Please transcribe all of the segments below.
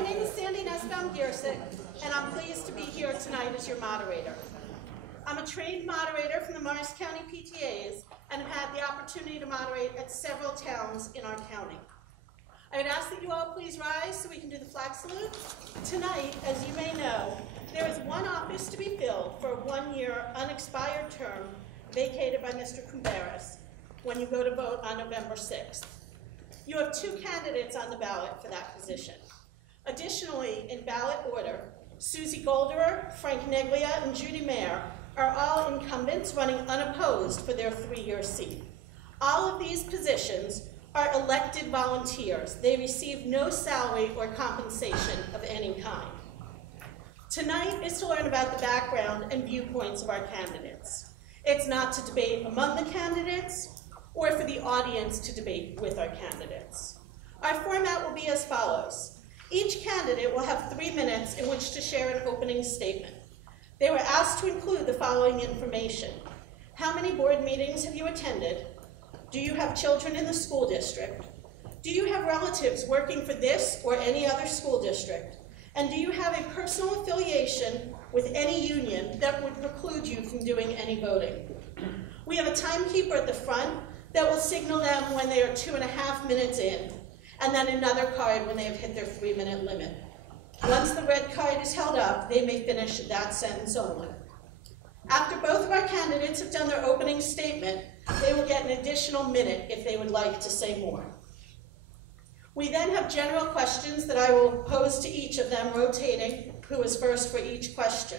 My name is Sandy Nussbaum-Giersick, and I'm pleased to be here tonight as your moderator. I'm a trained moderator from the Morris County PTAs and have had the opportunity to moderate at several towns in our county. I would ask that you all please rise so we can do the flag salute. Tonight, as you may know, there is one office to be filled for a one-year unexpired term vacated by Mr. Kumbaris when you go to vote on November 6th. You have two candidates on the ballot for that position. Additionally, in ballot order, Susie Golderer, Frank Neglia, and Judy Mayer are all incumbents running unopposed for their three-year seat. All of these positions are elected volunteers. They receive no salary or compensation of any kind. Tonight is to learn about the background and viewpoints of our candidates. It's not to debate among the candidates or for the audience to debate with our candidates. Our format will be as follows. Each candidate will have 3 minutes in which to share an opening statement. They were asked to include the following information. How many board meetings have you attended? Do you have children in the school district? Do you have relatives working for this or any other school district? And do you have a personal affiliation with any union that would preclude you from doing any voting? We have a timekeeper at the front that will signal them when they are 2.5 minutes in, and then another card when they have hit their 3-minute limit. Once the red card is held up, they may finish that sentence only. After both of our candidates have done their opening statement, they will get an additional minute if they would like to say more. We then have general questions that I will pose to each of them, rotating who is first for each question.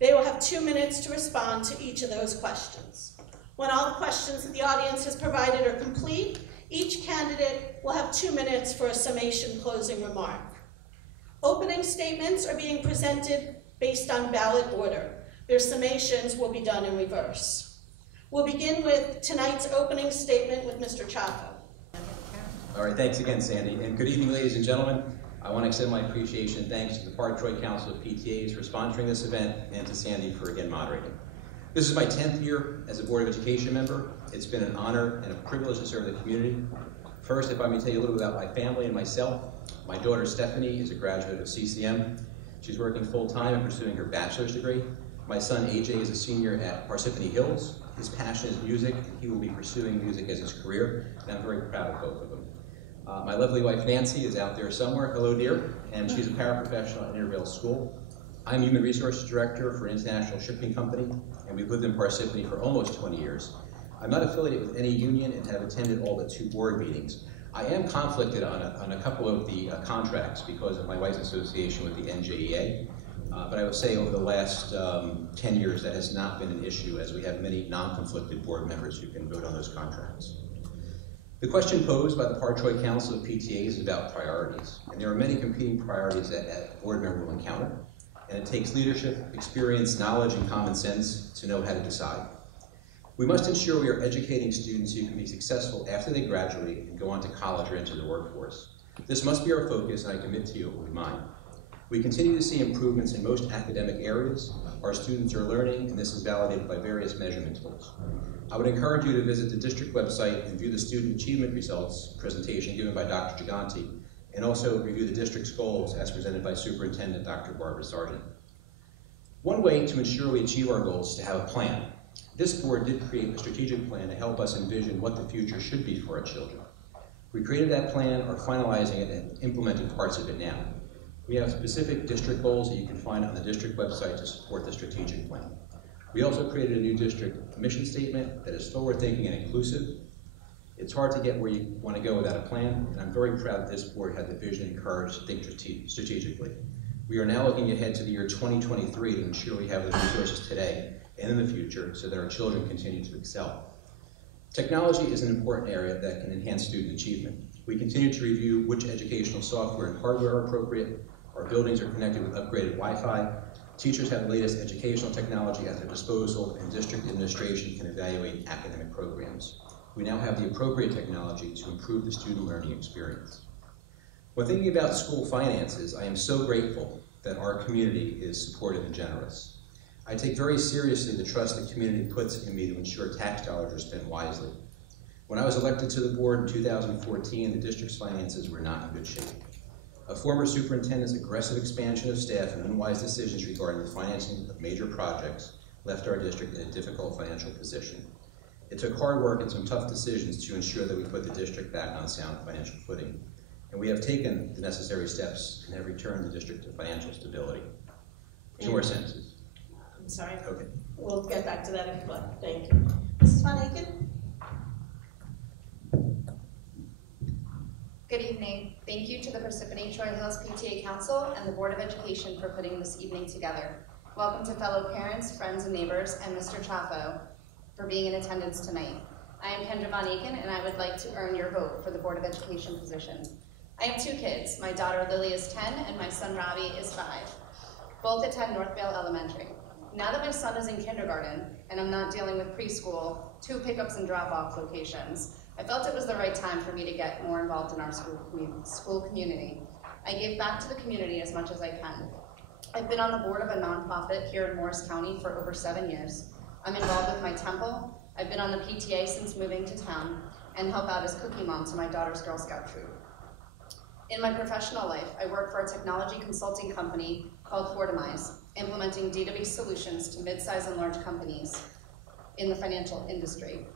They will have 2 minutes to respond to each of those questions. When all the questions that the audience has provided are complete, each candidate will have 2 minutes for a summation closing remark. Opening statements are being presented based on ballot order. Their summations will be done in reverse. We'll begin with tonight's opening statement with Mr. Chaco. All right, thanks again, Sandy. And good evening, ladies and gentlemen. I want to extend my appreciation and thanks to the Park Troy Council of PTAs for sponsoring this event and to Sandy for again moderating. This is my 10th year as a Board of Education member. It's been an honor and a privilege to serve the community. First, if I may tell you a little bit about my family and myself. My daughter Stephanie is a graduate of CCM. She's working full-time and pursuing her bachelor's degree. My son AJ is a senior at Parsippany Hills. His passion is music, and he will be pursuing music as his career, and I'm very proud of both of them. My lovely wife Nancy is out there somewhere. Hello, dear. And she's a paraprofessional at Intervale School. I'm Human Resources Director for an international shipping company, and we've lived in Parsippany for almost 20 years. I'm not affiliated with any union and have attended all but 2 board meetings. I am conflicted on a couple of the contracts because of my wife's association with the NJEA, but I would say over the last 10 years that has not been an issue, as we have many non-conflicted board members who can vote on those contracts. The question posed by the Park Troy Council of PTAs is about priorities, and there are many competing priorities that a board member will encounter, and it takes leadership, experience, knowledge, and common sense to know how to decide. We must ensure we are educating students who can be successful after they graduate and go on to college or into the workforce. This must be our focus, and I commit to you it will be mine. We continue to see improvements in most academic areas. Our students are learning, and this is validated by various measurement tools. I would encourage you to visit the district website and view the student achievement results presentation given by Dr. Giganti, and also review the district's goals as presented by Superintendent Dr. Barbara Sargent. One way to ensure we achieve our goals is to have a plan. This board did create a strategic plan to help us envision what the future should be for our children. We created that plan, are finalizing it, and implementing parts of it now. We have specific district goals that you can find on the district website to support the strategic plan. We also created a new district mission statement that is forward-thinking and inclusive. It's hard to get where you want to go without a plan, and I'm very proud that this board had the vision and courage to think strategically. We are now looking ahead to the year 2023 to ensure we have the resources today and in the future so that our children continue to excel. Technology is an important area that can enhance student achievement. We continue to review which educational software and hardware are appropriate. Our buildings are connected with upgraded Wi-Fi. Teachers have the latest educational technology at their disposal, and district administration can evaluate academic programs. We now have the appropriate technology to improve the student learning experience. When thinking about school finances, I am so grateful that our community is supportive and generous. I take very seriously the trust the community puts in me to ensure tax dollars are spent wisely. When I was elected to the board in 2014, the district's finances were not in good shape. A former superintendent's aggressive expansion of staff and unwise decisions regarding the financing of major projects left our district in a difficult financial position. It took hard work and some tough decisions to ensure that we put the district back on sound financial footing. And we have taken the necessary steps and have returned the district to financial stability. 2 more sentences. I'm sorry. Okay. We'll get back to that if you like. Thank you. Mrs. Von Aiken? Good evening. Thank you to the Parsippany Troy Hills PTA Council and the Board of Education for putting this evening together. Welcome to fellow parents, friends, and neighbors, and Mr. Chaffo for being in attendance tonight. I am Kendra Von Aiken, and I would like to earn your vote for the Board of Education position. I have 2 kids. My daughter Lily is 10, and my son Robbie is 5. Both attend Northvale Elementary. Now that my son is in kindergarten, and I'm not dealing with preschool, 2 pickups and drop-off locations, I felt it was the right time for me to get more involved in our school community. I give back to the community as much as I can. I've been on the board of a nonprofit here in Morris County for over 7 years. I'm involved with my temple. I've been on the PTA since moving to town and help out as cookie mom to my daughter's Girl Scout troop. In my professional life, I work for a technology consulting company called Fortimize, implementing database solutions to mid-size and large companies in the financial industry.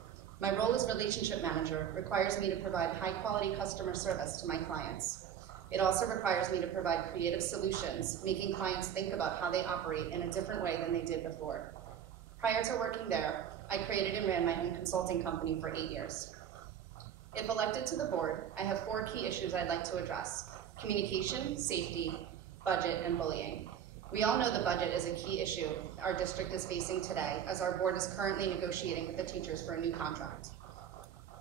My role as relationship manager requires me to provide high-quality customer service to my clients. It also requires me to provide creative solutions, making clients think about how they operate in a different way than they did before. Prior to working there, I created and ran my own consulting company for 8 years. If elected to the board, I have 4 key issues I'd like to address: communication, safety, budget, and bullying. We all know the budget is a key issue our district is facing today, as our board is currently negotiating with the teachers for a new contract.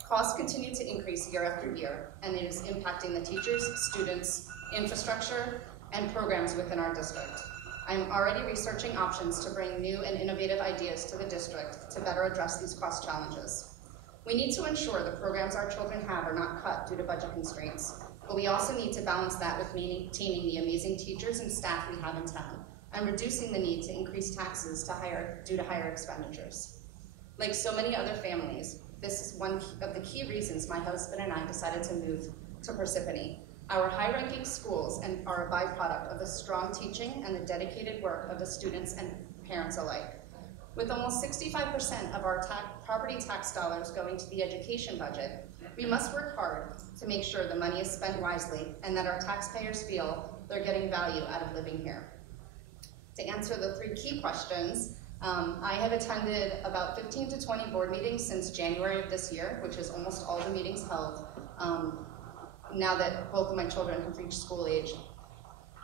Costs continue to increase year after year, and it is impacting the teachers, students, infrastructure, and programs within our district. I'm already researching options to bring new and innovative ideas to the district to better address these cost challenges. We need to ensure the programs our children have are not cut due to budget constraints, but we also need to balance that with maintaining the amazing teachers and staff we have in town, and reducing the need to increase taxes due to higher expenditures. Like so many other families, this is one of the key reasons my husband and I decided to move to Parsippany. Our high-ranking schools are a byproduct of the strong teaching and the dedicated work of the students and parents alike. With almost 65% of our property tax dollars going to the education budget, we must work hard to make sure the money is spent wisely and that our taxpayers feel they're getting value out of living here. To answer the 3 key questions, I have attended about 15 to 20 board meetings since January of this year, which is almost all the meetings held, now that both of my children have reached school age.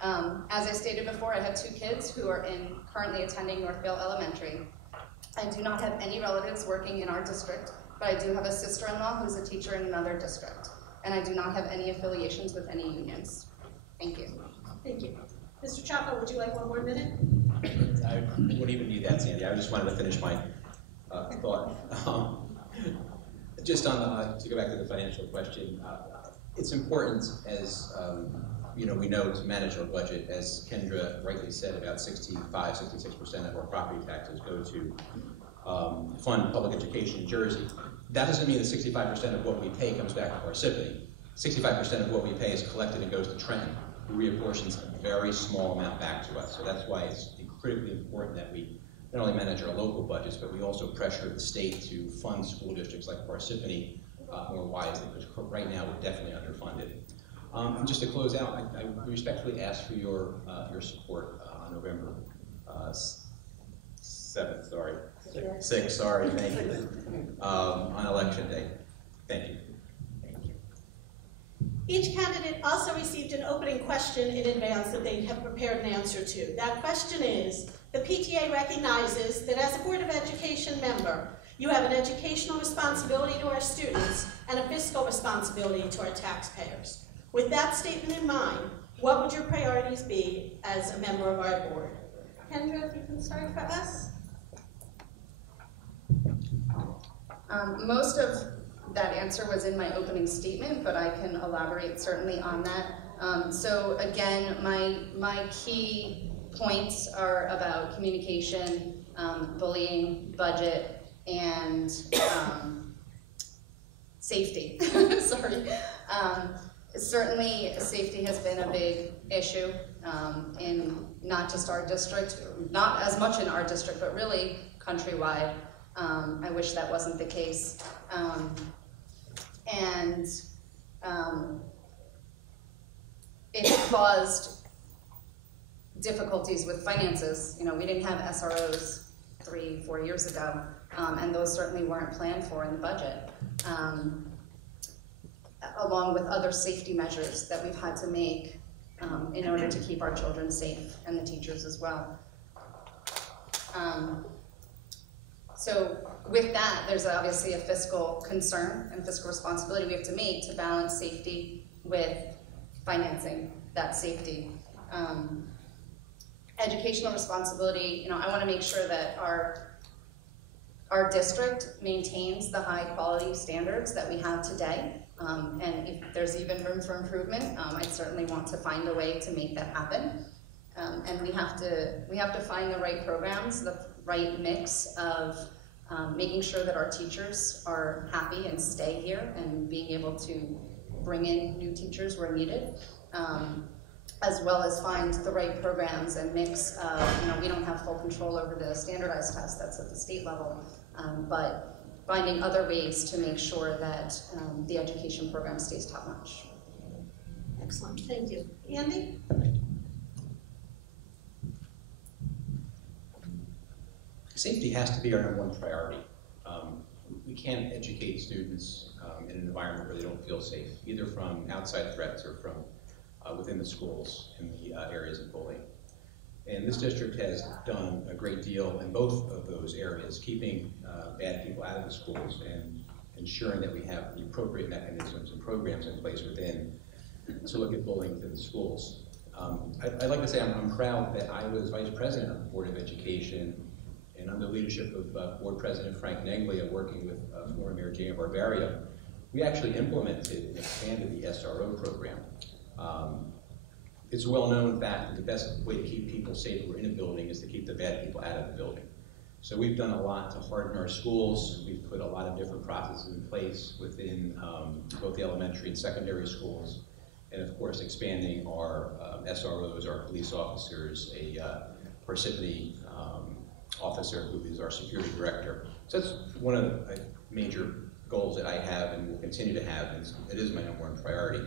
As I stated before, I have 2 kids who are currently attending Northvale Elementary. I do not have any relatives working in our district, but I do have a sister-in-law who's a teacher in another district, and I do not have any affiliations with any unions. Thank you. Thank you. Mr. Chapo, would you like 1 more minute? I wouldn't even need that, Sandy. I just wanted to finish my thought. Just on to go back to the financial question, it's important, as we know, to manage our budget. As Kendra rightly said, about 65–66% of our property taxes go to fund public education in Jersey. That doesn't mean that 65% of what we pay comes back to Parsippany. 65% of what we pay is collected and goes to Trenton, who reapportions a very small amount back to us. So that's why it's critically important that we not only manage our local budgets, but we also pressure the state to fund school districts like Parsippany more wisely, because right now we're definitely underfunded. And just to close out, I respectfully ask for your support on November 7th, sorry. 6th, sorry, thank you, on Election Day. Thank you. Each candidate also received an opening question in advance that they have prepared an answer to. That question is, the PTA recognizes that as a Board of Education member, you have an educational responsibility to our students and a fiscal responsibility to our taxpayers. With that statement in mind, what would your priorities be as a member of our board? Kendra, if you can start for us. Most of that answer was in my opening statement, but I can elaborate certainly on that. So again, my key points are about communication, bullying, budget, and safety. Sorry. Certainly, safety has been a big issue in not just our district, not as much in our district, but really countrywide. I wish that wasn't the case. It caused difficulties with finances. You know, we didn't have SROs 3-4 years ago, and those certainly weren't planned for in the budget, along with other safety measures that we've had to make in order to keep our children safe, and the teachers as well. So with that, there's obviously a fiscal concern and fiscal responsibility we have to make to balance safety with financing that safety. Educational responsibility, you know, I want to make sure that our district maintains the high quality standards that we have today. And if there's even room for improvement, I certainly want to find a way to make that happen. And we have to find the right programs, the right mix of making sure that our teachers are happy and stay here and being able to bring in new teachers where needed, as well as find the right programs and mix of, you know, we don't have full control over the standardized test, that's at the state level, but finding other ways to make sure that the education program stays top-notch. Excellent, thank you. Andy? Safety has to be our #1 priority. We can't educate students in an environment where they don't feel safe, either from outside threats or from within the schools in the areas of bullying. And this district has done a great deal in both of those areas, keeping bad people out of the schools and ensuring that we have the appropriate mechanisms and programs in place within to look at bullying within the schools. I'd like to say I'm proud that I was vice president of the Board of Education, and under the leadership of Board President Frank Neglia, working with former Mayor Gina Barbaria, we actually implemented and expanded the SRO program. It's a well-known fact that the best way to keep people safe who are in a building is to keep the bad people out of the building. So we've done a lot to harden our schools. We've put a lot of different processes in place within both the elementary and secondary schools, and of course expanding our SROs, our police officers, a Parsippany officer who is our security director. So that's one of the major goals that I have and will continue to have, and it is my #1 priority.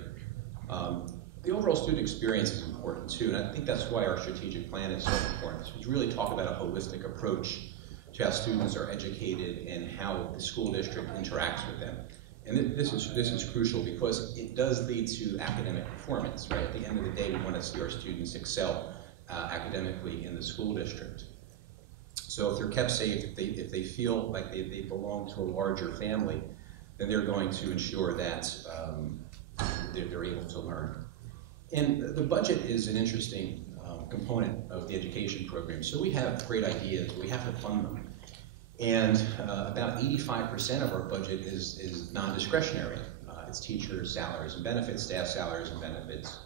The overall student experience is important too, and I think that's why our strategic plan is so important. To really talk about a holistic approach to how students are educated and how the school district interacts with them. And this is crucial because it does lead to academic performance, right? At the end of the day, we want to see our students excel academically in the school district. So if they're kept safe, if they feel like they belong to a larger family, then they're going to ensure that they're able to learn. And the budget is an interesting component of the education program. So we have great ideas, we have to fund them. And about 85% of our budget is non-discretionary. It's teachers' salaries and benefits, staff salaries and benefits.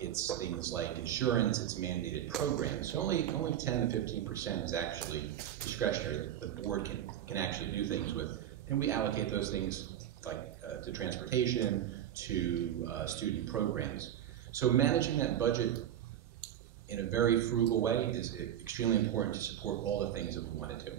It's things like insurance, it's mandated programs. So only 10 to 15% is actually discretionary that the board can actually do things with. And we allocate those things like to transportation, to student programs. So managing that budget in a very frugal way is extremely important to support all the things that we want to do.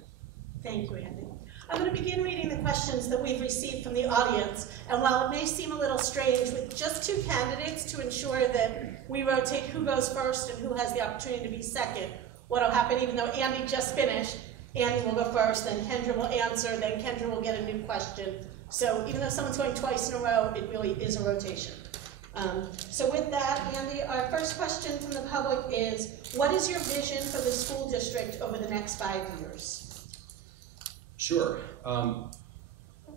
Thank you, Andy. I'm going to begin reading the questions that we've received from the audience, and while it may seem a little strange, with just 2 candidates to ensure that we rotate who goes first and who has the opportunity to be second, what will happen, even though Andy just finished, Andy will go first, then Kendra will answer, then Kendra will get a new question. So even though someone's going twice in a row, it really is a rotation. So with that, Andy, our first question from the public is, what is your vision for the school district over the next 5 years? Sure.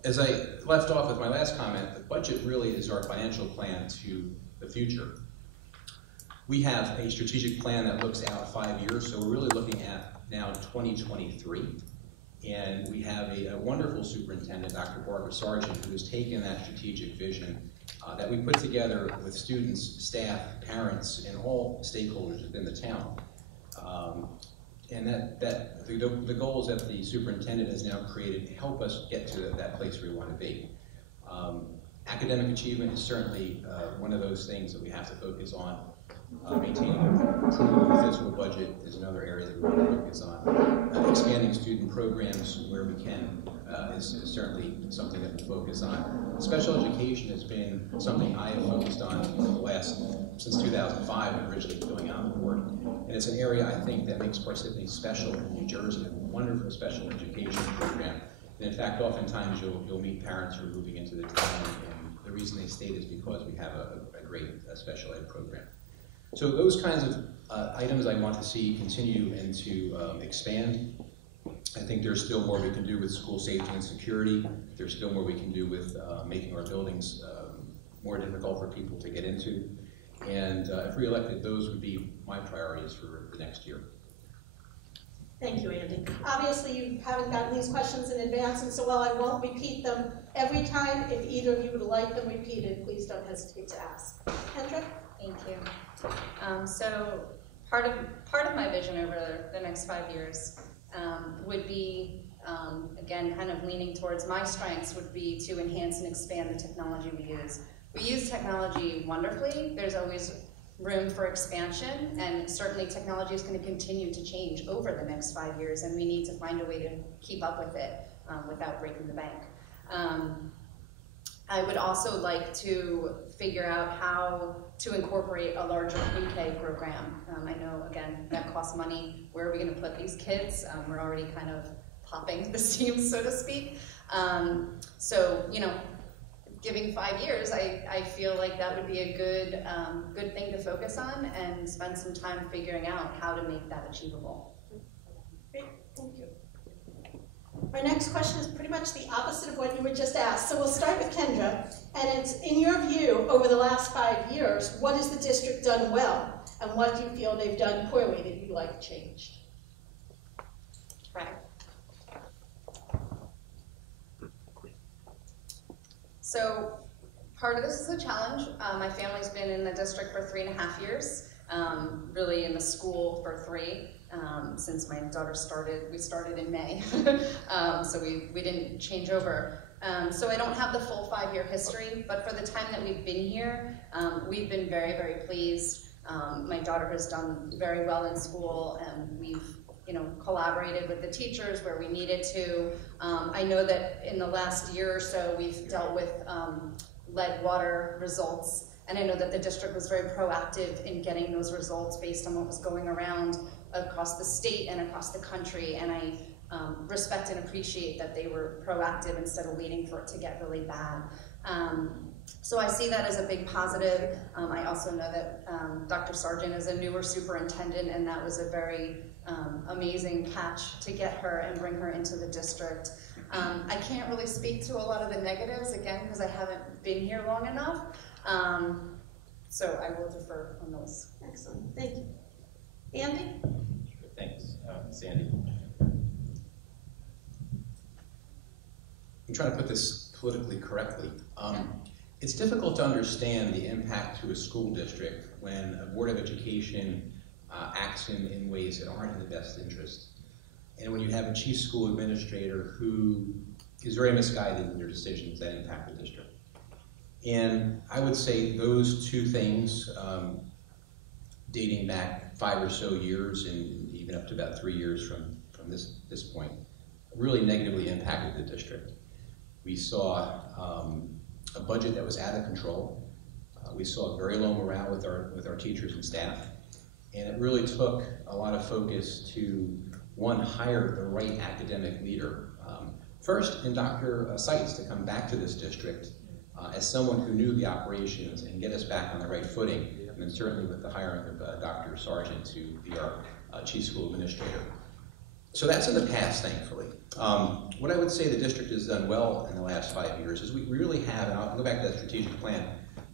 As I left off with my last comment, the budget really is our financial plan to the future. We have a strategic plan that looks out 5 years, so we're really looking at now 2023. And we have a wonderful superintendent, Dr. Barbara Sargent, who has taken that strategic vision that we put together with students, staff, parents, and all stakeholders within the town. And the goals that the superintendent has now created help us get to that place where we want to be. Academic achievement is certainly one of those things that we have to focus on. Maintaining a prudent fiscal budget is another area that we want to focus on. Expanding student programs where we can is certainly something that we focus on. Special education has been something I have focused on since 2005 when originally filling out the board. And it's an area I think that makes Parsippany special in New Jersey, a wonderful special education program. And in fact, oftentimes you'll meet parents who are moving into the town, and the reason they stayed is because we have a great special ed program. So those kinds of items I want to see continue and to expand. I think there's still more we can do with school safety and security. There's still more we can do with making our buildings more difficult for people to get into. And if re-elected, those would be my priorities for the next year. Thank you, Andy. Obviously, you haven't gotten these questions in advance, and so while I won't repeat them every time, if either of you would like them repeated, please don't hesitate to ask. Kendra? Thank you. So part of my vision over the next 5 years would be, again, kind of leaning towards my strengths, would be to enhance and expand the technology we use. We use technology wonderfully. There's always room for expansion, and certainly technology is going to continue to change over the next 5 years, and we need to find a way to keep up with it without breaking the bank. I would also like to figure out how to incorporate a larger pre-K program. I know, again, that costs money. Where are we going to put these kids? We're already kind of popping the seams, so to speak. So, you know, giving 5 years, I feel like that would be a good thing to focus on and spend some time figuring out how to make that achievable. Great, thank you. Our next question is pretty much the opposite of what you were just asked. So we'll start with Kendra, and it's, in your view, over the last 5 years, what has the district done well, and what do you feel they've done poorly that you'd like changed? Right. So part of this is a challenge. My family's been in the district for 3.5 years, really in the school for 3. Since my daughter started, we started in May, so we didn't change over. So I don't have the full 5-year history, but for the time that we've been here, we've been very, very pleased. My daughter has done very well in school, and we've collaborated with the teachers where we needed to. I know that in the last year or so, we've dealt with lead water results, and I know that the district was very proactive in getting those results based on what was going around across the state and across the country, and I respect and appreciate that they were proactive instead of waiting for it to get really bad. So I see that as a big positive. I also know that Dr. Sargent is a newer superintendent, and that was a very amazing catch to get her and bring her into the district. I can't really speak to a lot of the negatives, again, because I haven't been here long enough. So I will defer on those. Excellent, thank you. Andy? Sure, thanks, Sandy. I'm trying to put this politically correctly. It's difficult to understand the impact to a school district when a Board of Education acts in ways that aren't in the best interest. And when you have a chief school administrator who is very misguided in their decisions that impact the district. And I would say those two things, dating back 5 or so years and even up to about 3 years from this point, really negatively impacted the district. We saw a budget that was out of control. We saw very low morale with our teachers and staff. And it really took a lot of focus to, one, hire the right academic leader. First, in Dr. Seitz to come back to this district as someone who knew the operations and get us back on the right footing, and then certainly with the hiring of Dr. Sargent to be our chief school administrator. So that's in the past, thankfully. What I would say the district has done well in the last 5 years is we really have, and I'll go back to that strategic plan,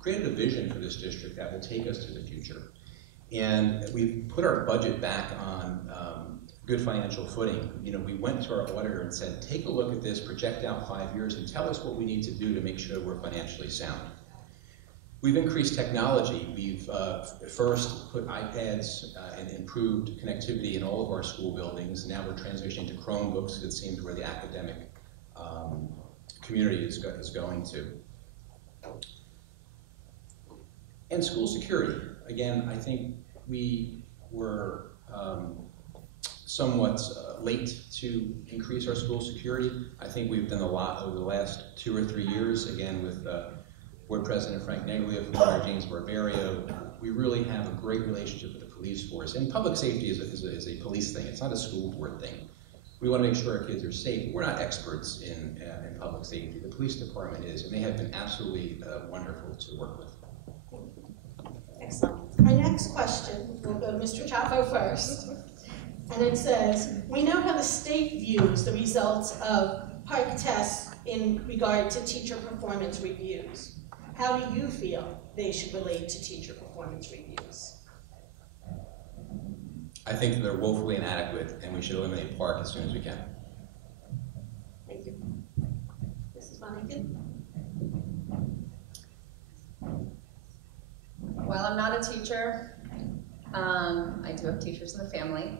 created a vision for this district that will take us to the future. And we've put our budget back on good financial footing. We went to our auditor and said, take a look at this, project out 5 years, and tell us what we need to do to make sure we're financially sound. We've increased technology. We've first put iPads and improved connectivity in all of our school buildings. Now we're transitioning to Chromebooks. It seems where the academic community is going to. And school security. Again, I think we were somewhat late to increase our school security. I think we've done a lot over the last 2 or 3 years, again with Board President Frank Neglia, Governor James Barbario. We really have a great relationship with the police force. And public safety is a police thing, it's not a school board thing. We want to make sure our kids are safe. We're not experts in public safety. The police department is, and they have been absolutely wonderful to work with. Excellent. My next question will go to Mr. Chaffo first. And it says, we know how the state views the results of PIKE tests in regard to teacher performance reviews. How do you feel they should relate to teacher performance reviews? I think they're woefully inadequate, and we should eliminate PARC as soon as we can. Thank you. Mrs. Bonnigan? While I'm not a teacher, I do have teachers in the family.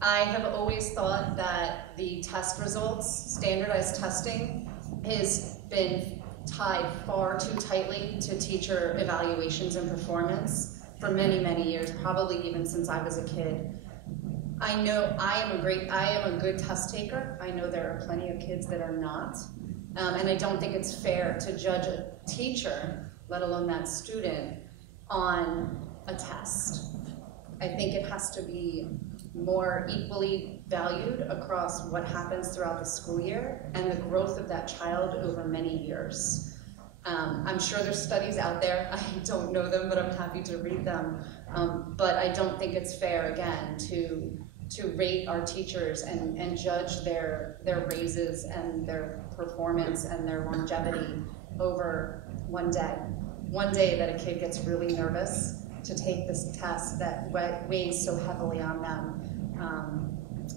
I have always thought that the test results, standardized testing, has been tied far too tightly to teacher evaluations and performance for many, many years, probably even since I was a kid. I know I am a good test taker. I know there are plenty of kids that are not. And I don't think it's fair to judge a teacher, let alone that student, on a test. I think it has to be more equally valued across what happens throughout the school year and the growth of that child over many years. I'm sure there's studies out there. I don't know them, but I'm happy to read them. But I don't think it's fair, again, to rate our teachers and judge their raises and their performance and their longevity over one day. One day that a kid gets really nervous to take this test that weighs so heavily on them.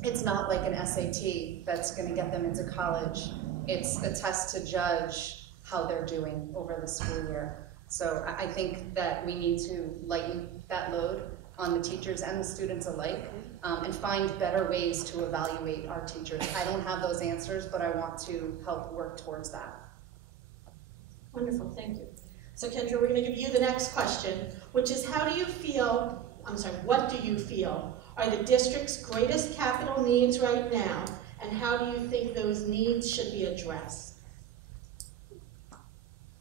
It's not like an SAT that's going to get them into college. It's a test to judge how they're doing over the school year. So I think that we need to lighten that load on the teachers and the students alike, and find better ways to evaluate our teachers. I don't have those answers, but I want to help work towards that. Wonderful, thank you. So Kendra, we're going to give you the next question, which is what do you feel are the district's greatest capital needs right now, and how do you think those needs should be addressed?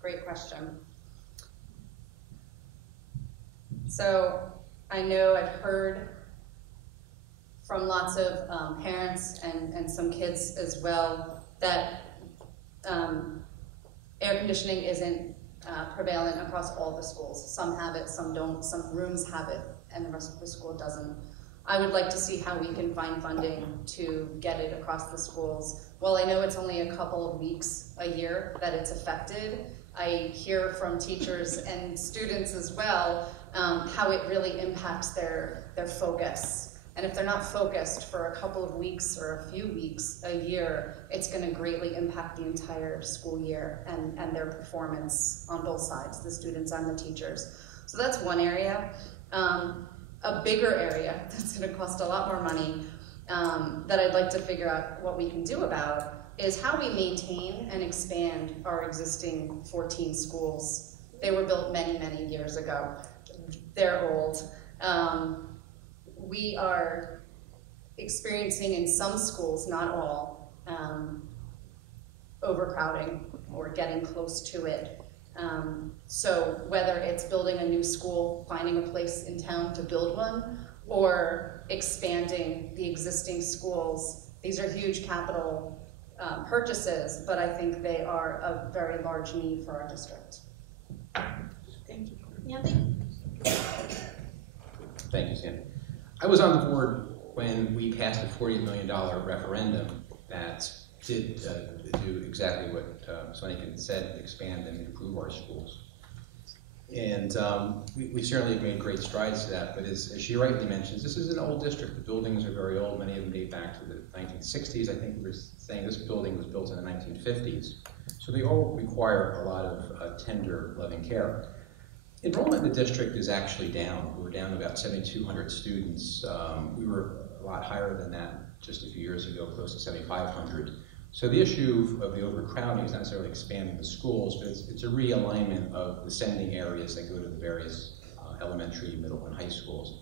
Great question. So I know I've heard from lots of parents and some kids as well that air conditioning isn't prevalent across all the schools. Some have it, some don't, some rooms have it, and the rest of the school doesn't. I would like to see how we can find funding to get it across the schools. While I know it's only a couple of weeks a year that it's affected, I hear from teachers and students as well how it really impacts their focus. And if they're not focused for a couple of weeks or a few weeks a year, it's going to greatly impact the entire school year and their performance on both sides, the students and the teachers. So that's one area. A bigger area that's going to cost a lot more money that I'd like to figure out what we can do about is how we maintain and expand our existing 14 schools. They were built many, many years ago. They're old. We are experiencing in some schools, not all, overcrowding or getting close to it. So whether it's building a new school, finding a place in town to build one, or expanding the existing schools, these are huge capital purchases, but I think they are a very large need for our district. Thank you. Andy? Thank you, Sandy. I was on the board when we passed a $48 million referendum that did do exactly what Sonika said, expand and improve our schools. And we certainly have made great strides to that, but as she rightly mentions, this is an old district. The buildings are very old. Many of them date back to the 1960s. I think we were saying this building was built in the 1950s. So they all require a lot of tender, loving care. Enrollment in the district is actually down. We're down to about 7,200 students. We were a lot higher than that just a few years ago, close to 7,500. So the issue of the overcrowding is not necessarily expanding the schools, but it's a realignment of the sending areas that go to the various elementary, middle, and high schools.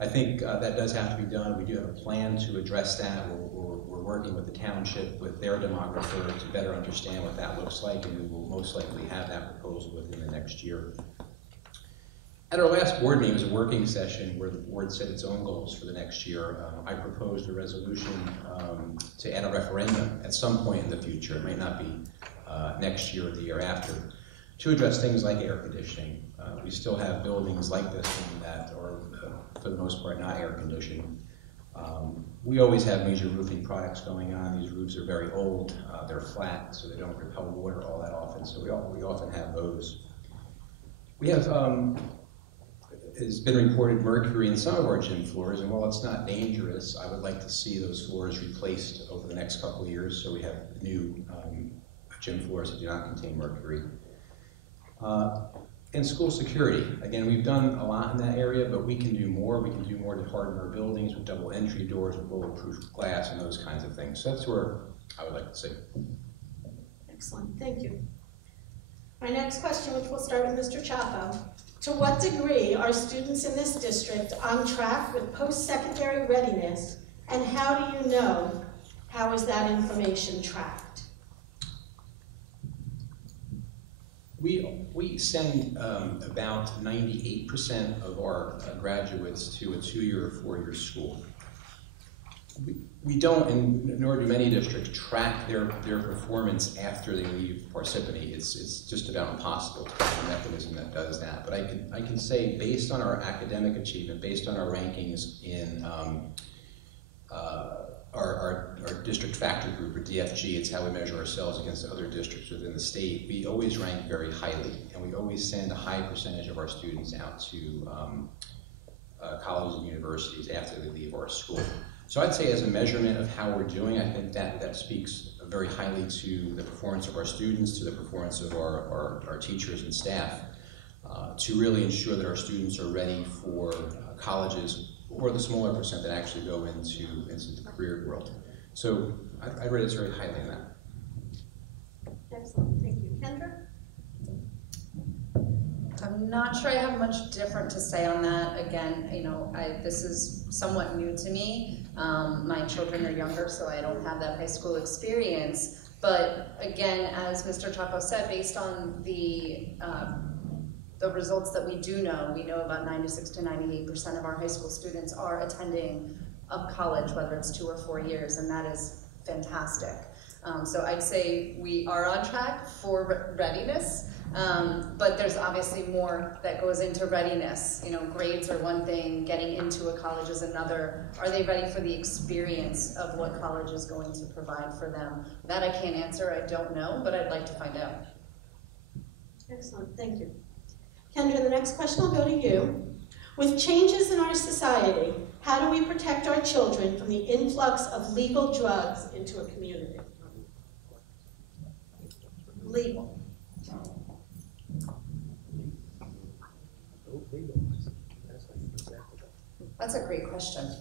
I think that does have to be done. We do have a plan to address that. We're working with the township, with their demographer, to better understand what that looks like, and we will most likely have that proposal within the next year. At our last board meeting, it was a working session where the board set its own goals for the next year. I proposed a resolution to add a referendum at some point in the future. It might not be next year or the year after, to address things like air conditioning. We still have buildings like this one that are, for the most part, not air conditioned. We always have major roofing products going on. These roofs are very old. They're flat, so they don't repel water all that often, so we often have those. We have, it's been reported, mercury in some of our gym floors, and while it's not dangerous, I would like to see those floors replaced over the next couple of years so we have new gym floors that do not contain mercury. And school security. Again, we've done a lot in that area, but we can do more. We can do more to harden our buildings with double entry doors, with bulletproof glass, and those kinds of things. So that's where I would like to see. Excellent, thank you. My next question, which we'll start with Mr. Chapo. To what degree are students in this district on track with post-secondary readiness, and how do you know how is that information tracked? We send about 98% of our graduates to a 2-year or 4-year school. We don't, and nor do many districts, track their performance after they leave Parsippany. It's just about impossible to find a mechanism that does that. But I can say, based on our academic achievement, based on our rankings in our district factor group, or DFG, it's how we measure ourselves against other districts within the state. We always rank very highly, and we always send a high percentage of our students out to colleges and universities after they leave our school. So I'd say, as a measurement of how we're doing, I think that speaks very highly to the performance of our students, to the performance of our teachers and staff, to really ensure that our students are ready for colleges, or the smaller percent that actually go into the career world. So I rate us very highly in that. Excellent, thank you. Kendra? I'm not sure I have much different to say on that. Again, this is somewhat new to me. My children are younger, so I don't have that high school experience. But again, as Mr. Chapo said, based on the results that we do know, we know about 96 to 98% of our high school students are attending a college, whether it's 2 or 4 years, and that is fantastic. So I'd say we are on track for readiness, but there's obviously more that goes into readiness. Grades are one thing, getting into a college is another. Are they ready for the experience of what college is going to provide for them? That I can't answer, I don't know, but I'd like to find out. Excellent, thank you. Kendra, the next question will go to you. With changes in our society, how do we protect our children from the influx of legal drugs into a community? Legal. That's a great question.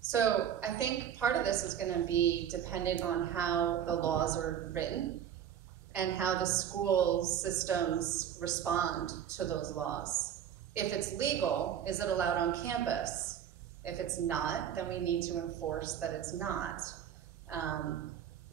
So I think part of this is going to be dependent on how the laws are written and how the school systems respond to those laws. If it's legal, is it allowed on campus? If it's not, then we need to enforce that it's not.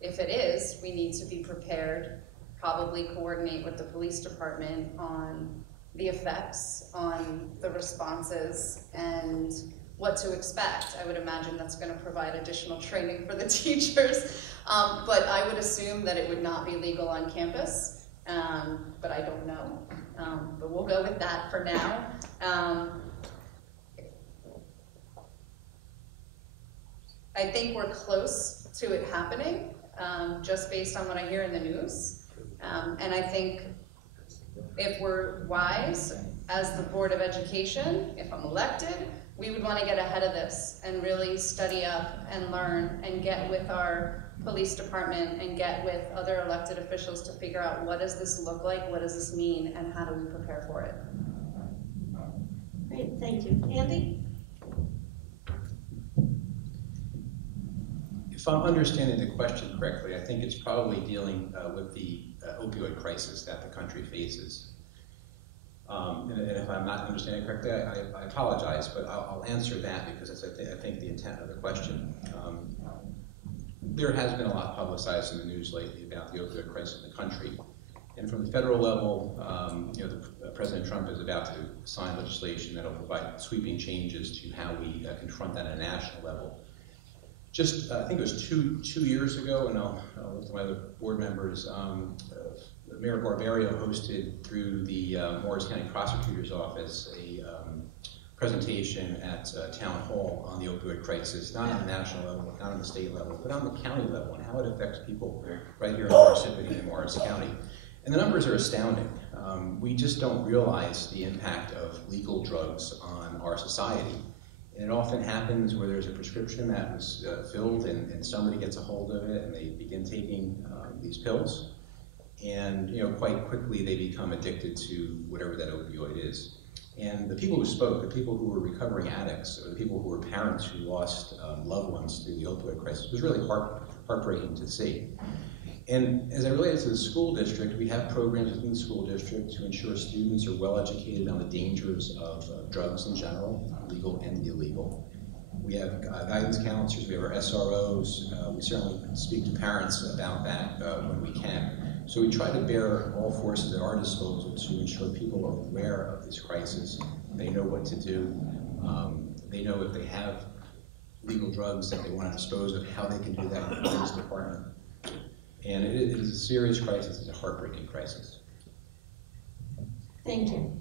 If it is, we need to be prepared, probably coordinate with the police department on the effects, on the responses, and what to expect. I would imagine that's going to provide additional training for the teachers, but I would assume that it would not be legal on campus, but I don't know. But we'll go with that for now. I think we're close to it happening, just based on what I hear in the news. And I think if we're wise, as the Board of Education, if I'm elected, we would want to get ahead of this and really study up and learn and get with our police department and get with other elected officials to figure out, what does this look like, what does this mean, and how do we prepare for it? Great, thank you. Andy? If I'm understanding the question correctly, I think it's probably dealing with the opioid crisis that the country faces. And if I'm not understanding correctly, I apologize, but I'll answer that because that's, I think, the intent of the question. There has been a lot publicized in the news lately about the opioid crisis in the country. And from the federal level, President Trump is about to sign legislation that will provide sweeping changes to how we confront that at a national level. Just, I think it was two years ago, and I'll look to my other board members, Mayor Barbario hosted through the Morris County Prosecutor's Office a presentation at Town Hall on the opioid crisis, not on the national level, not on the state level, but on the county level and how it affects people right here in Parsippany and Morris County. And the numbers are astounding. We just don't realize the impact of legal drugs on our society. And it often happens where there's a prescription that was filled and somebody gets a hold of it and they begin taking these pills. And quite quickly they become addicted to whatever that opioid is. And the people who spoke, the people who were recovering addicts, or the people who were parents who lost loved ones through the opioid crisis, was really heartbreaking to see. And as it relates to the school district, we have programs within the school district to ensure students are well educated on the dangers of drugs in general, legal and illegal. We have guidance counselors, we have our SROs, we certainly speak to parents about that when we can. So we try to bear all forces at our disposal to ensure people are aware of this crisis. They know what to do. They know if they have legal drugs that they want to dispose of, how they can do that in the police department. And it is a serious crisis, it's a heartbreaking crisis. Thank you.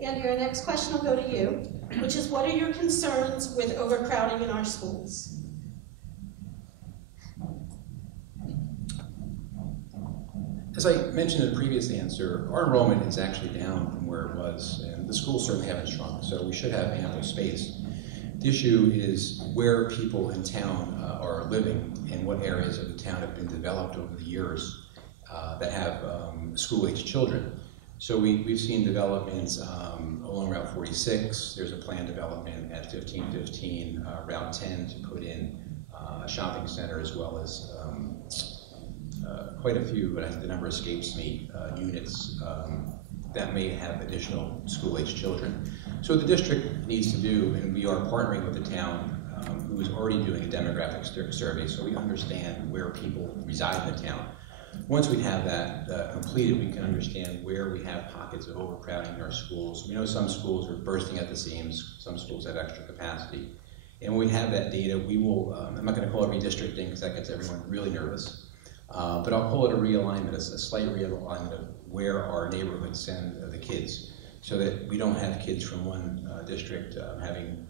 And your next question will go to you, which is, what are your concerns with overcrowding in our schools? As I mentioned in the previous answer, our enrollment is actually down from where it was, and the schools certainly haven't shrunk, so we should have ample space. The issue is where people in town are living and what areas of the town have been developed over the years that have school-age children. So we've seen developments along Route 46. There's a planned development at 1515, Route 10 to put in a shopping center, as well as quite a few, but I think the number escapes me, units that may have additional school-age children. So what the district needs to do, and we are partnering with the town who is already doing a demographic survey, so we understand where people reside in the town. Once we have that completed, we can understand where we have pockets of overcrowding in our schools. We know some schools are bursting at the seams, some schools have extra capacity. And when we have that data, we will, I'm not going to call it redistricting because that gets everyone really nervous, but I'll call it a realignment, a slight realignment of where our neighborhoods send the kids, so that we don't have kids from one district having,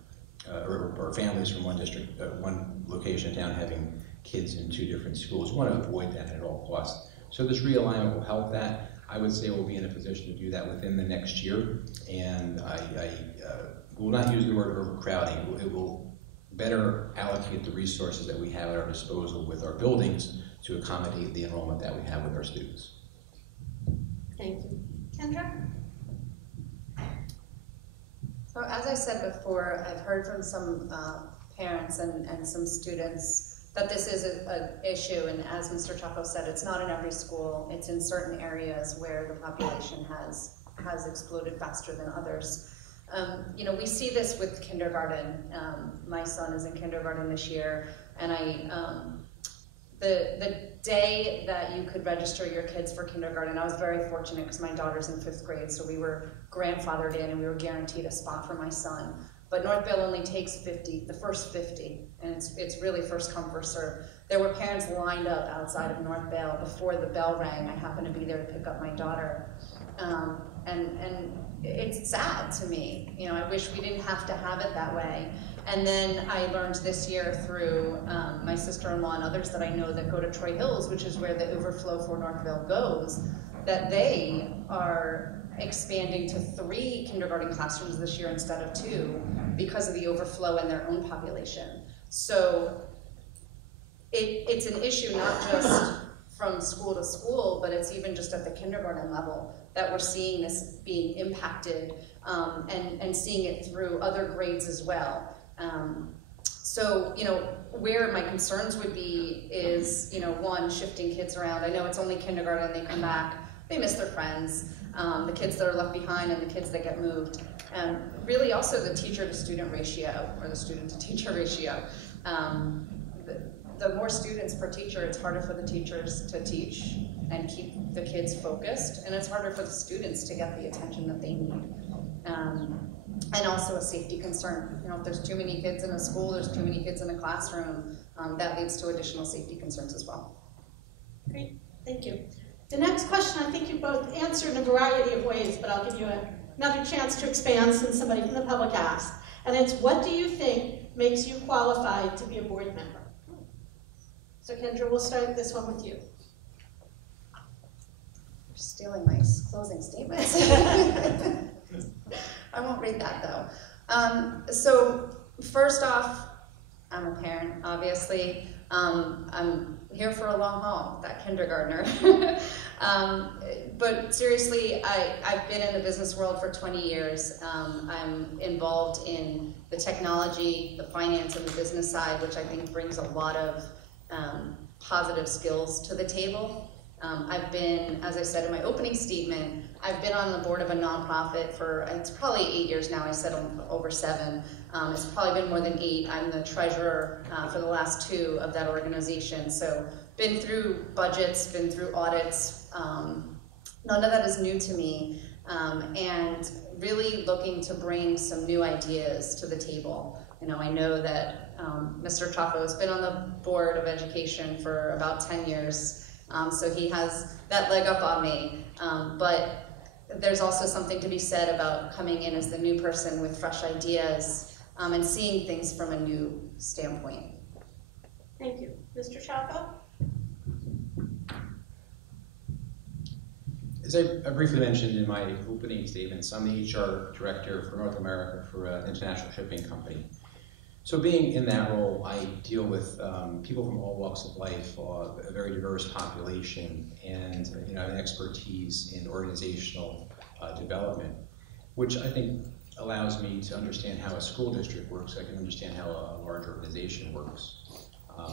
or families from one district, one location in town having kids in two different schools. We want to avoid that at all costs. So this realignment will help that. I would say we'll be in a position to do that within the next year, and I will not use the word overcrowding. It will better allocate the resources that we have at our disposal with our buildings to accommodate the enrollment that we have with our students. Thank you. Kendra? So as I said before, I've heard from some parents and some students that this is an issue, and as Mr. Chaffo said, it's not in every school. It's in certain areas where the population has exploded faster than others. We see this with kindergarten. My son is in kindergarten this year, and the day that you could register your kids for kindergarten, I was very fortunate because my daughter's in 5th grade, so we were grandfathered in and we were guaranteed a spot for my son. But Northvale only takes 50, the first 50, and it's really first come, first serve. There were parents lined up outside of Northvale before the bell rang. I happened to be there to pick up my daughter. And it's sad to me. I wish we didn't have to have it that way. And then I learned this year through my sister-in-law and others that I know that go to Troy Hills, which is where the overflow for Northvale goes, that they are expanding to 3 kindergarten classrooms this year instead of 2 because of the overflow in their own population. So it's an issue not just from school to school, but it's even just at the kindergarten level that we're seeing this being impacted and seeing it through other grades as well. So, where my concerns would be is, one, shifting kids around. I know it's only kindergarten, they come back, they miss their friends, the kids that are left behind and the kids that get moved. And really also the teacher-to-student ratio, or the student-to-teacher ratio. The more students per teacher, it's harder for the teachers to teach and keep the kids focused, and it's harder for the students to get the attention that they need. And also a safety concern. If there's too many kids in a school, there's too many kids in a classroom, that leads to additional safety concerns as well. Great, thank you. The next question, I think you both answered in a variety of ways, but I'll give you another chance to expand since somebody from the public asked. And it's, what do you think makes you qualified to be a board member? So Kendra, we'll start this one with you. You're stealing my closing statements. I won't read that though. So first off, I'm a parent, obviously. I'm here for a long haul, that kindergartner. But seriously, I've been in the business world for 20 years. I'm involved in the technology, the finance, and the business side, which I think brings a lot of positive skills to the table. I've been, as I said in my opening statement, I've been on the board of a nonprofit for, it's probably 8 years now, I said over 7. It's probably been more than 8. I'm the treasurer for the last 2 of that organization. So been through budgets, been through audits. None of that is new to me. And really looking to bring some new ideas to the table. I know that Mr. Chaffo has been on the Board of Education for about 10 years. So he has that leg up on me, but there's also something to be said about coming in as the new person with fresh ideas and seeing things from a new standpoint. Thank you. Mr. Chaffo? As I briefly mentioned in my opening statements, I'm the HR director for North America for an international shipping company. So being in that role, I deal with people from all walks of life, a very diverse population, and I have an expertise in organizational development, which I think allows me to understand how a school district works. I can understand how a large organization works.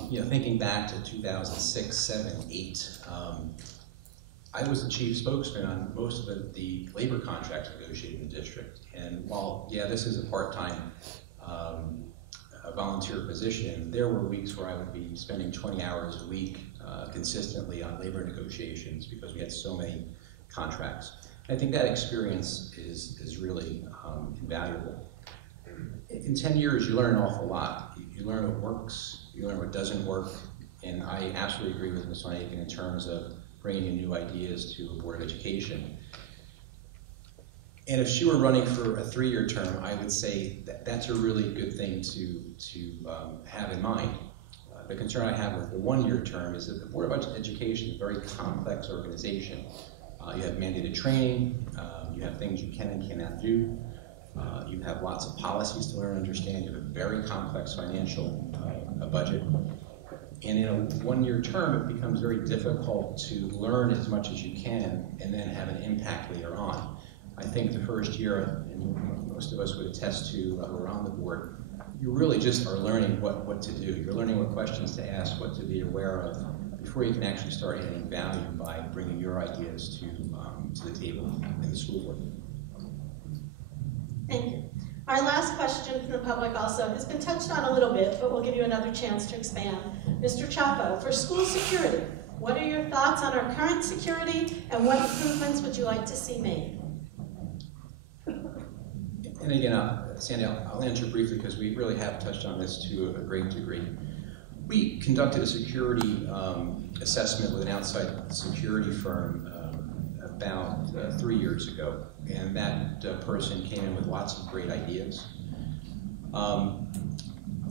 Thinking back to 2006, 7, 8, I was the chief spokesman on most of the labor contracts negotiated in the district. And while, this is a part-time a volunteer position, there were weeks where I would be spending 20 hours a week consistently on labor negotiations because we had so many contracts. I think that experience is really invaluable. In 10 years, you learn an awful lot. You learn what works, you learn what doesn't work, and I absolutely agree with Ms. Van Aken in terms of bringing in new ideas to a Board of Education. And if she were running for a 3-year term, I would say that's a really good thing to have in mind. The concern I have with the 1-year term is that the Board of Education is a very complex organization. You have mandated training, you have things you can and cannot do, you have lots of policies to learn and understand, you have a very complex financial budget. And in a 1-year term, it becomes very difficult to learn as much as you can and then have an impact later on. I think the first year, and most of us would attest to who are on the board, you really just are learning what to do. You're learning what questions to ask, what to be aware of, before you can actually start adding value by bringing your ideas to the table in the school board. Thank you. Our last question from the public also has been touched on a little bit, but we'll give you another chance to expand. Mr. Chaffo, for school security, what are your thoughts on our current security and what improvements would you like to see made? And again, Sandy, I'll answer briefly because we really have touched on this to a great degree. We conducted a security assessment with an outside security firm about 3 years ago, and that person came in with lots of great ideas.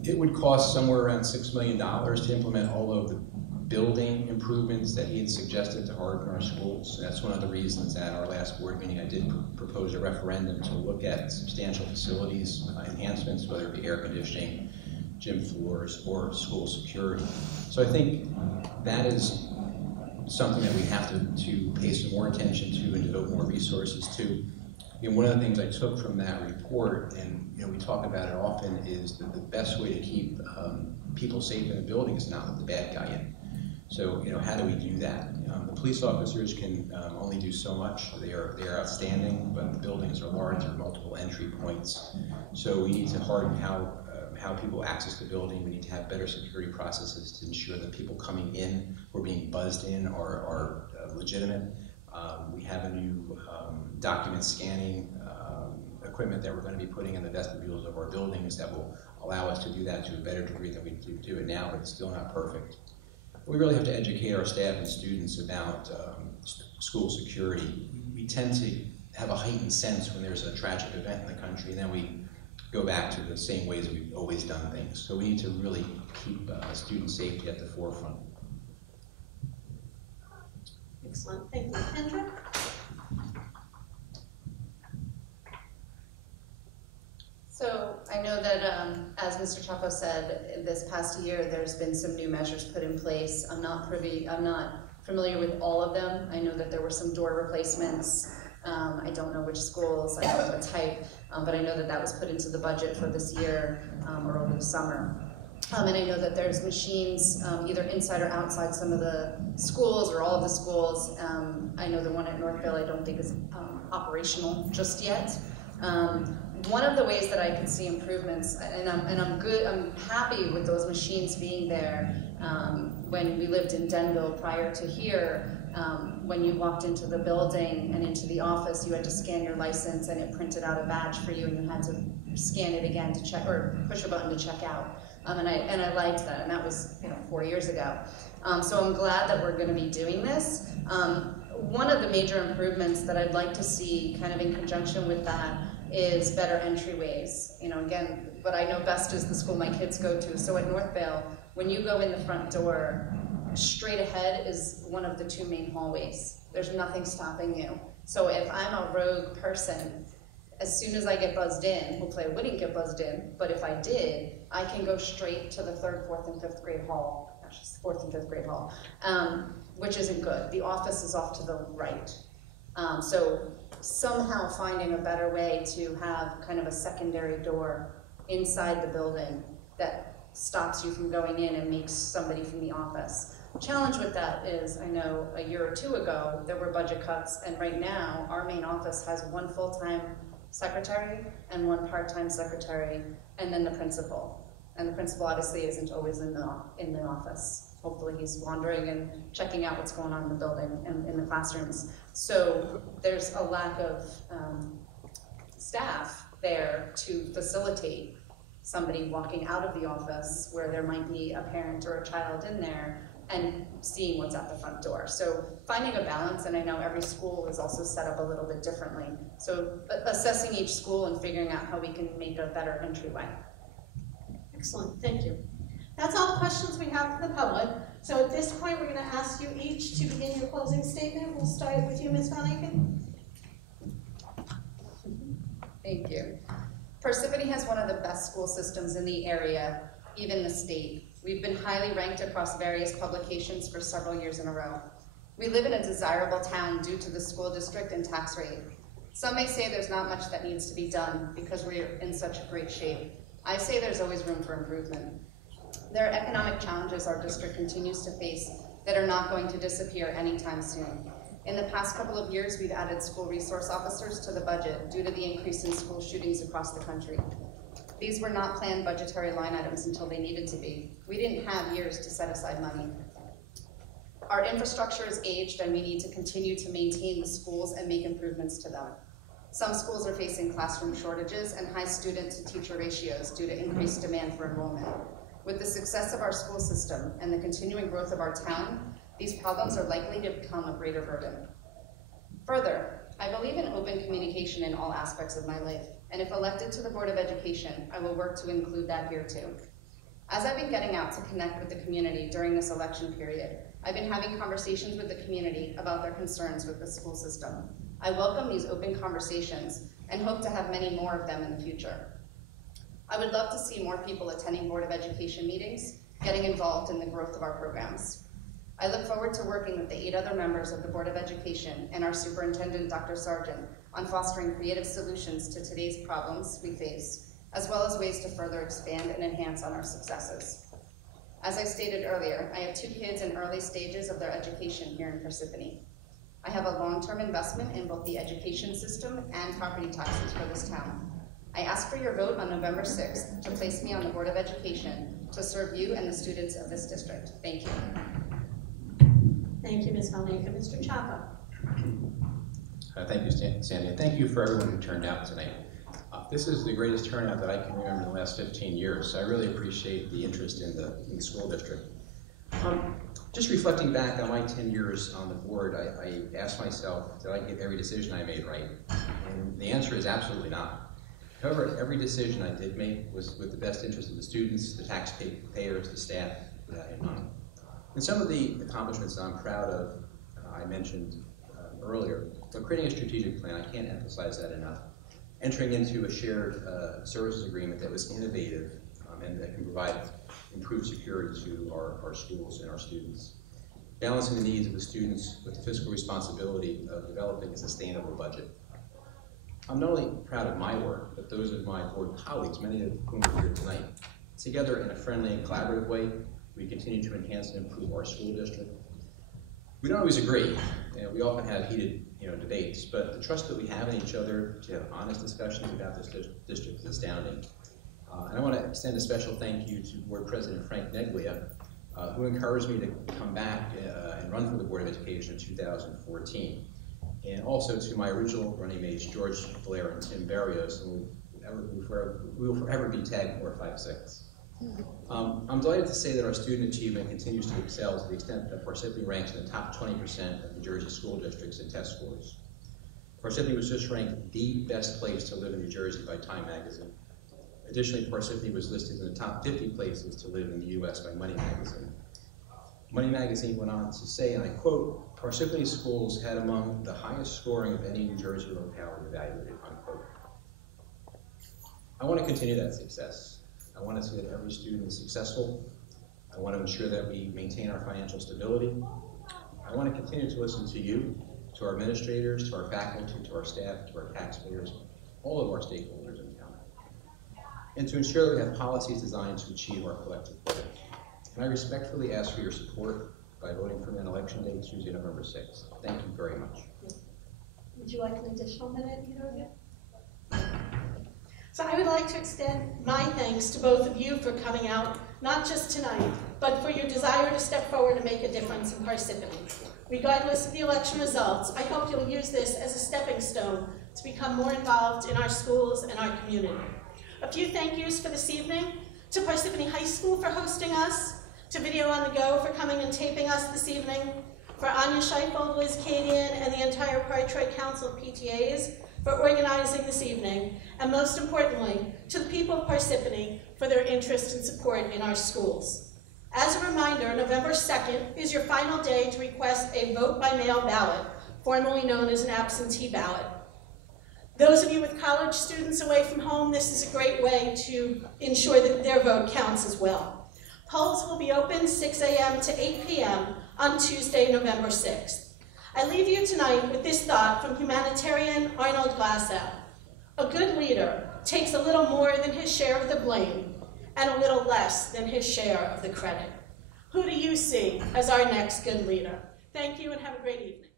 It would cost somewhere around $6 million to implement all of the building improvements that he had suggested to harden our schools. And that's one of the reasons at our last board meeting I did propose a referendum to look at substantial facilities enhancements, whether it be air conditioning, gym floors, or school security. So I think that is something that we have to pay some more attention to and devote more resources to. one of the things I took from that report, and we talk about it often, is that the best way to keep people safe in the building is not let the bad guy in. So, how do we do that? The police officers can only do so much. They are outstanding, but the buildings are large. There are multiple entry points. So we need to harden how people access the building. We need to have better security processes to ensure that people coming in or being buzzed in are legitimate. We have a new document scanning equipment that we're going to be putting in the vestibules of our buildings that will allow us to do that to a better degree than we do it now, but it's still not perfect. We really have to educate our staff and students about school security. We tend to have a heightened sense when there's a tragic event in the country, and then we go back to the same ways we've always done things. So we need to really keep student safety at the forefront. Excellent, thank you. Kendra? So I know that, as Mr. Chapo said, this past year there's been some new measures put in place. I'm not familiar with all of them. I know that there were some door replacements. I don't know which schools, I don't know what type, but I know that that was put into the budget for this year or over the summer. And I know that there's machines either inside or outside some of the schools or all of the schools. I know the one at Northville I don't think is operational just yet. One of the ways that I can see improvements, and I'm happy with those machines being there. When we lived in Denville prior to here, when you walked into the building and into the office, you had to scan your license and it printed out a badge for you, and you had to scan it again to check, or push a button to check out. And I liked that, and that was 4 years ago. So I'm glad that we're going to be doing this. One of the major improvements that I'd like to see, kind of in conjunction with that, is better entryways. Again, what I know best is the school my kids go to. So at Northville, when you go in the front door, straight ahead is one of the 2 main hallways. There's nothing stopping you. So if I'm a rogue person, as soon as I get buzzed in, hopefully I wouldn't get buzzed in, but if I did, I can go straight to the 3rd, 4th, and 5th grade hall, actually 4th and 5th grade hall, which isn't good. The office is off to the right. So somehow finding a better way to have kind of a secondary door inside the building that stops you from going in and makes somebody from the office. Challenge with that is, I know a year or 2 ago there were budget cuts, and right now our main office has 1 full-time secretary and 1 part-time secretary, and then the principal. And the principal obviously isn't always in the office. Hopefully he's wandering and checking out what's going on in the building and in the classrooms. So there's a lack of staff there to facilitate somebody walking out of the office where there might be a parent or a child in there and seeing what's at the front door. So finding a balance, and I know every school is also set up a little bit differently. So assessing each school and figuring out how we can make a better entryway. Excellent, thank you. That's all the questions we have for the public. So at this point, we're going to ask you each to begin your closing statement. We'll start with you, Ms. Van Aken. Thank you. Parsippany has one of the best school systems in the area, even the state. We've been highly ranked across various publications for several years in a row. We live in a desirable town due to the school district and tax rate. Some may say there's not much that needs to be done because we're in such great shape. I say there's always room for improvement. There are economic challenges our district continues to face that are not going to disappear anytime soon. In the past couple of years, we've added school resource officers to the budget due to the increase in school shootings across the country. These were not planned budgetary line items until they needed to be. We didn't have years to set aside money. Our infrastructure is aged, and we need to continue to maintain the schools and make improvements to them. Some schools are facing classroom shortages and high student-to-teacher ratios due to increased demand for enrollment. With the success of our school system and the continuing growth of our town, these problems are likely to become a greater burden. Further, I believe in open communication in all aspects of my life, and if elected to the Board of Education, I will work to include that here too. As I've been getting out to connect with the community during this election period, I've been having conversations with the community about their concerns with the school system. I welcome these open conversations and hope to have many more of them in the future. I would love to see more people attending Board of Education meetings, getting involved in the growth of our programs. I look forward to working with the 8 other members of the Board of Education and our Superintendent, Dr. Sargent, on fostering creative solutions to today's problems we face, as well as ways to further expand and enhance on our successes. As I stated earlier, I have 2 kids in early stages of their education here in Parsippany. I have a long-term investment in both the education system and property taxes for this town. I ask for your vote on November 6th to place me on the Board of Education to serve you and the students of this district. Thank you. Thank you, Ms. Malika. Mr. Chapa. Thank you, Sandy, and thank you for everyone who turned out tonight. This is the greatest turnout that I can remember in the last 15 years, so I really appreciate the interest in the school district. Just reflecting back on my 10 years on the board, I asked myself, did I get every decision I made right? And the answer is absolutely not. However, every decision I did make was with the best interest of the students, the taxpayers, the staff in mind. And some of the accomplishments that I'm proud of, I mentioned earlier. So creating a strategic plan, I can't emphasize that enough. Entering into a shared services agreement that was innovative and that can provide improved security to our schools and our students. Balancing the needs of the students with the fiscal responsibility of developing a sustainable budget. I'm not only proud of my work, but those of my board colleagues, many of whom are here tonight. Together in a friendly and collaborative way, we continue to enhance and improve our school district. We don't always agree, and we often have heated debates, but the trust that we have in each other to have honest discussions about this district is astounding. And I want to extend a special thank you to Board President Frank Neglia, who encouraged me to come back and run for the Board of Education in 2014. And also to my original running mates, George Blair and Tim Barrios, who will forever be tag 456. I'm delighted to say that our student achievement continues to excel to the extent that Parsippany ranks in the top 20% of New Jersey school districts and test scores. Parsippany was just ranked the best place to live in New Jersey by Time Magazine. Additionally, Parsippany was listed in the top 50 places to live in the U.S. by Money Magazine. Money Magazine went on to say, and I quote, Parsippany schools had among the highest scoring of any New Jersey locality evaluated, unquote. I want to continue that success. I want to see that every student is successful. I want to ensure that we maintain our financial stability. I want to continue to listen to you, to our administrators, to our faculty, to our staff, to our taxpayers, all of our stakeholders in town, and to ensure that we have policies designed to achieve our collective goals. And I respectfully ask for your support by voting for me on Election Day, Tuesday, November 6th. Thank you very much. Would you like an additional minute, either of you? So I would like to extend my thanks to both of you for coming out, not just tonight, but for your desire to step forward and make a difference in Parsippany. Regardless of the election results, I hope you'll use this as a stepping stone to become more involved in our schools and our community. A few thank yous for this evening: to Parsippany High School for hosting us, to Video on the Go for coming and taping us this evening, for Anya Scheifold, Liz Cadian, and the entire Park-Troy Council of PTAs for organizing this evening, and most importantly, to the people of Parsippany for their interest and support in our schools. As a reminder, November 2nd is your final day to request a vote-by-mail ballot, formerly known as an absentee ballot. Those of you with college students away from home, this is a great way to ensure that their vote counts as well. Polls will be open 6 a.m. to 8 p.m. on Tuesday, November 6th. I leave you tonight with this thought from humanitarian Arnold Glassow. A good leader takes a little more than his share of the blame and a little less than his share of the credit. Who do you see as our next good leader? Thank you and have a great evening.